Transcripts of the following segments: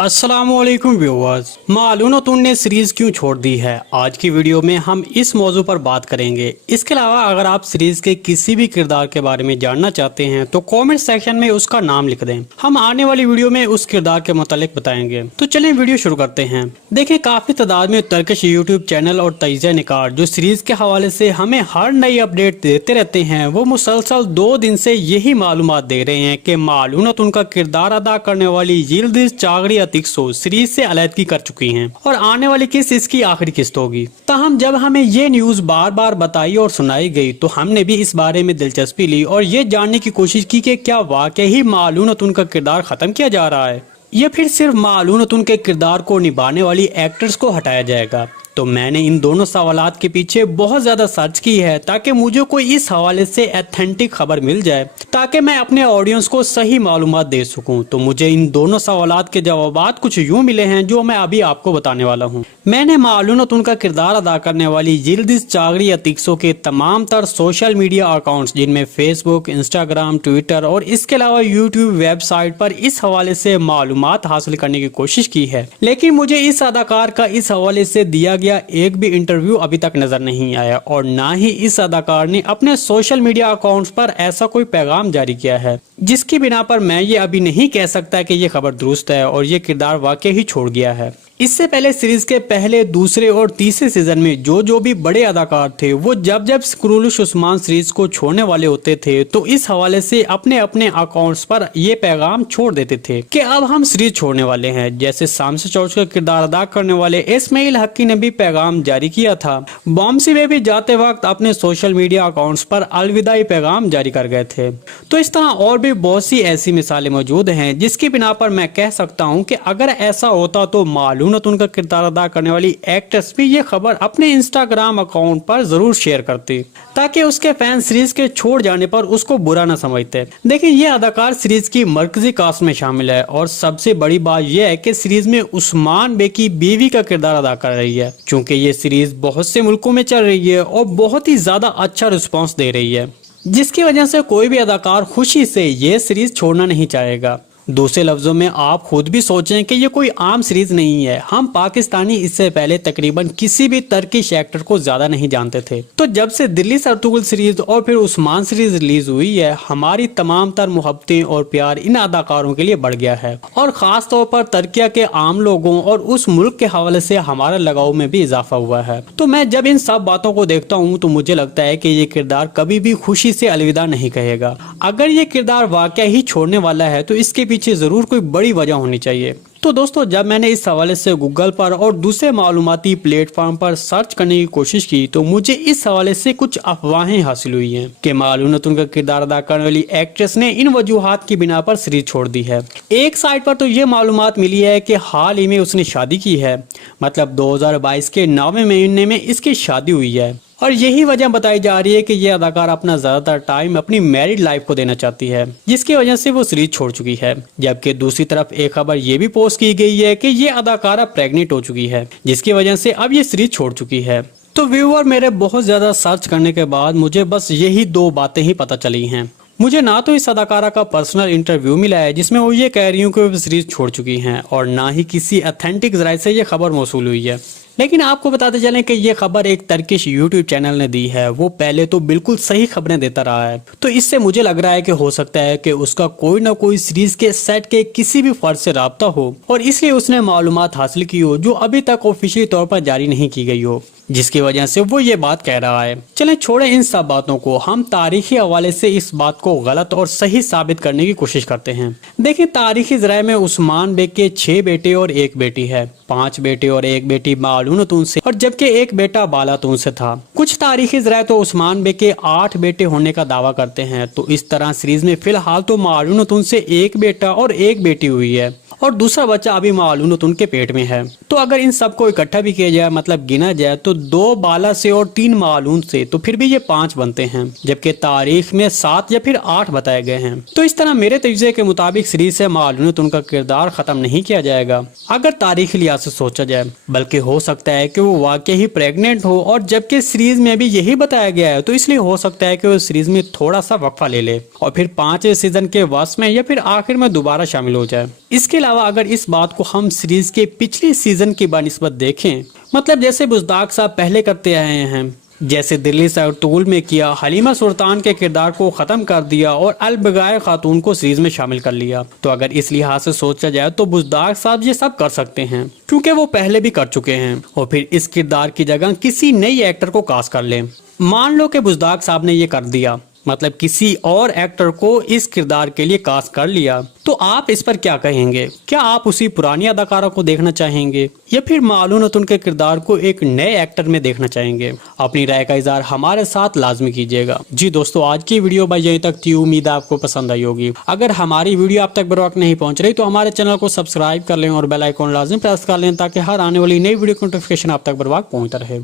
अस्सलामुअलैकुम व्यूअर्स, मालूनतुन ने सीरीज क्यों छोड़ दी है। आज की वीडियो में हम इस मौजू पर बात करेंगे। इसके अलावा अगर आप सीरीज के किसी भी किरदार के बारे में जानना चाहते हैं तो कमेंट सेक्शन में उसका नाम लिख दें। हम आने वाली वीडियो में उस किरदार के मुतालिक बताएंगे। तो चलें वीडियो शुरू करते हैं। देखिए, काफी तादाद में टर्किश यूट्यूब चैनल और तजिया निकार जो सीरीज के हवाले से हमें हर नई अपडेट देते रहते हैं, वो मुसलसल 2 दिन से यही मालूमात दे रहे हैं कि मालूनतुन का किरदार अदा करने वाली यिल्दिज चागरी अतिक्सो सीरीज से अलहदगी कर चुकी हैं और आने वाली किस्त इसकी आखिरी किस्त होगी। ताहम जब हमें ये न्यूज बार बार बताई और सुनाई गई तो हमने भी इस बारे में दिलचस्पी ली और ये जानने की कोशिश की कि क्या वाकई ही मालूनतुन का किरदार खत्म किया जा रहा है या फिर सिर्फ मालूनतुन के किरदार को निभाने वाली एक्टर्स को हटाया जाएगा। तो मैंने इन दोनों सवालात के पीछे बहुत ज्यादा सर्च की है ताकि मुझे कोई इस हवाले से ऑथेंटिक खबर मिल जाए ताकि मैं अपने ऑडियंस को सही मालूमात दे सकूं। तो मुझे इन दोनों सवालात के जवाबात कुछ यूं मिले हैं जो मैं अभी आपको बताने वाला हूं। मैंने मालूनतुन का किरदार अदा करने वाली यिल्दिज चागरी अतिक्सो के तमाम तर सोशल मीडिया अकाउंट्स जिनमें फेसबुक, इंस्टाग्राम, ट्विटर और इसके अलावा यूट्यूब वेबसाइट पर इस हवाले से मालूमात हासिल करने की कोशिश की है, लेकिन मुझे इस अदाकार का इस हवाले से दिया गया एक भी इंटरव्यू अभी तक नजर नहीं आया और ना ही इस अदाकार ने अपने सोशल मीडिया अकाउंट्स पर ऐसा कोई पैगाम जारी किया है जिसकी बिना पर मैं ये अभी नहीं कह सकता कि ये खबर दुरुस्त है और ये किरदार वाकई ही छोड़ गया है। इससे पहले सीरीज के पहले, दूसरे और तीसरे सीजन में जो भी बड़े अदाकार थे वो जब स्क्रूलुश उस्मान सीरीज को छोड़ने वाले होते थे तो इस हवाले से अपने अपने अकाउंट्स पर ये पैगाम छोड़ देते थे कि अब हम सीरीज छोड़ने वाले हैं। जैसे शामस चौच का किरदार अदा करने वाले इस्माइल हक्की ने भी पैगाम जारी किया था। बॉम्सी वे भी जाते वक्त अपने सोशल मीडिया अकाउंट्स पर अलविदाई पैगाम जारी कर गए थे। तो इस तरह और भी बहुत सी ऐसी मिसालें मौजूद हैं जिसकी बिना पर मैं कह सकता हूँ कि अगर ऐसा होता तो मालूनतुन का किरदार अदा करने वाली एक्ट्रेस भी ये खबर अपने इंस्टाग्राम अकाउंट पर जरूर शेयर करती ताकि उसके फैन सीरीज के छोड़ जाने पर उसको बुरा न समझते। देखिए, ये अदाकार सीरीज की मरकजी कास्ट में शामिल है और सबसे बड़ी बात यह है कि सीरीज में उस्मान बे की बीवी का किरदार अदा कर रही है। चूंकि ये सीरीज बहुत से मुल्कों में चल रही है और बहुत ही ज्यादा अच्छा रिस्पॉन्स दे रही है, जिसकी वजह से कोई भी अदाकार खुशी से ये सीरीज छोड़ना नहीं चाहेगा। दूसरे लफ्जों में आप खुद भी सोचें कि ये कोई आम सीरीज नहीं है। हम पाकिस्तानी इससे पहले तकरीबन किसी भी टर्किश एक्टर को ज्यादा नहीं जानते थे। तो जब से दिल्ली सरतुगुल सीरीज और फिर उस्मान सीरीज रिलीज हुई है, हमारी तमाम तर मोहब्बतें और प्यार इन अदाकारों के लिए बढ़ गया है और खास तौर पर टर्किया के आम लोगों और उस मुल्क के हवाले से हमारा लगाव में भी इजाफा हुआ है। तो मैं जब इन सब बातों को देखता हूँ तो मुझे लगता है कि ये किरदार कभी भी खुशी से अलविदा नहीं कहेगा। अगर ये किरदार वाकई ही छोड़ने वाला है तो इसके पीछे जरूर कोई बड़ी वजह होनी चाहिए। तो दोस्तों, जब मैंने इस हवाले से गूगल पर और दूसरे मालूमाती प्लेटफॉर्म पर सर्च करने की कोशिश की तो मुझे इस हवाले से कुछ अफवाहें हासिल हुई हैं कि मालूनतुन का किरदार अदा करने वाली एक्ट्रेस ने इन वजूहात की बिना पर सीरीज छोड़ दी है। एक साइट पर तो ये मालूमात मिली है कि हाल ही में उसने शादी की है, मतलब 2022 के 9वें महीने में इसकी शादी हुई है और यही वजह बताई जा रही है कि ये अदाकार अपना ज्यादातर टाइम अपनी मैरिड लाइफ को देना चाहती है, जिसकी वजह से वो सीरीज छोड़ चुकी है। जबकि दूसरी तरफ एक खबर ये भी पोस्ट की गई है कि ये अदाकारा प्रेग्नेंट हो चुकी है, जिसकी वजह से अब ये सीरीज छोड़ चुकी है। तो व्यूअर, मेरे बहुत ज्यादा सर्च करने के बाद मुझे बस यही 2 बातें ही पता चली हैं। मुझे ना तो इस अदाकारा का पर्सनल इंटरव्यू मिला है जिसमें वो ये कह रही हूँ कि वो सीरीज छोड़ चुकी हैं और ना ही किसी ऑथेंटिक जराये से ये खबर मौसूल हुई है। लेकिन आपको बताते चलें कि ये खबर एक टर्किश यूट्यूब चैनल ने दी है। वो पहले तो बिल्कुल सही खबरें देता रहा है, तो इससे मुझे लग रहा है कि हो सकता है कि उसका कोई ना कोई सीरीज के सेट के किसी भी फर्द से राब्ता हो और इसलिए उसने मालूमात हासिल की हो जो अभी तक ऑफिशियल तौर पर जारी नहीं की गई हो, जिसकी वजह से वो ये बात कह रहा है। चलें छोड़े इन सब बातों को, हम तारीखी हवाले से इस बात को गलत और सही साबित करने की कोशिश करते हैं। देखिए, तारीखी जराये में उस्मान बेग के 6 बेटे और 1 बेटी है, 5 बेटे और 1 बेटी मालूनतुन से और जबकि 1 बेटा बालातून से था। कुछ तारीखी जराये तो उस्मान बेग के 8 बेटे होने का दावा करते हैं। तो इस तरह सीरीज में फिलहाल तो मालूनतुन से 1 बेटा और 1 बेटी हुई है और दूसरा बच्चा अभी मालूनतुन के पेट में है। तो अगर इन सबको इकट्ठा भी किया जाए, मतलब गिना जाए, तो 2 बाला से और 3 मालून से, तो फिर भी ये 5 बनते हैं, जबकि तारीख में 7 या फिर 8 बताए गए हैं। तो इस तरह मेरे तजुर्बे के मुताबिक सीरीज से मालूनतुन का किरदार खत्म नहीं किया जाएगा अगर तारीखी लिहाज से सोचा जाए, बल्कि हो सकता है कि वो वाकई ही प्रेग्नेंट हो और जबकि सीरीज में भी यही बताया गया है तो इसलिए हो सकता है कि वो सीरीज में थोड़ा सा वक्फा ले ले और फिर 5वें सीजन के वस्त में या फिर आखिर में दोबारा शामिल हो जाए। इसके अलावा अगर इस बात को हम सीरीज के पिछले सीजन की बनिस्बत देखें, मतलब जैसे बुज़दाक साहब पहले करते आए हैं, जैसे दिल्ली सैरतुल में किया, हलीमा सुल्तान के किरदार को खत्म कर दिया और अलबगाए खातून को सीरीज में शामिल कर लिया, तो अगर इस लिहाज से सोचा जाए तो बुज़दाक साहब ये सब कर सकते हैं क्योंकि वो पहले भी कर चुके हैं। और फिर इस किरदार की जगह किसी नई एक्टर को कास्ट कर ले। मान लो कि बुज़दाक साहब ने ये कर दिया, मतलब किसी और एक्टर को इस किरदार के लिए कास्ट कर लिया, तो आप इस पर क्या कहेंगे? क्या आप उसी पुरानी अदाकारा को देखना चाहेंगे या फिर मालूम नतून के किरदार को एक नए एक्टर में देखना चाहेंगे? अपनी राय का इजहार हमारे साथ लाजमी कीजिएगा। जी दोस्तों, आज की वीडियो भाई यहीं तक थी। उम्मीद है आपको पसंद आई होगी। अगर हमारी वीडियो आप तक बर वक्त नहीं पहुंच रही तो हमारे चैनल को सब्सक्राइब कर लें और बेल आइकन लाजमी प्रेस कर लें ताकि हर आने वाली नई वीडियो की नोटिफिकेशन आप तक बर वक्त पहुंचता रहे।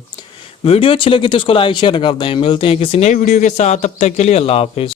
वीडियो अच्छी लगी तो इसको लाइक शेयर कर दें। मिलते हैं किसी नई वीडियो के साथ, तब तक के लिए अल्लाह हाफिज।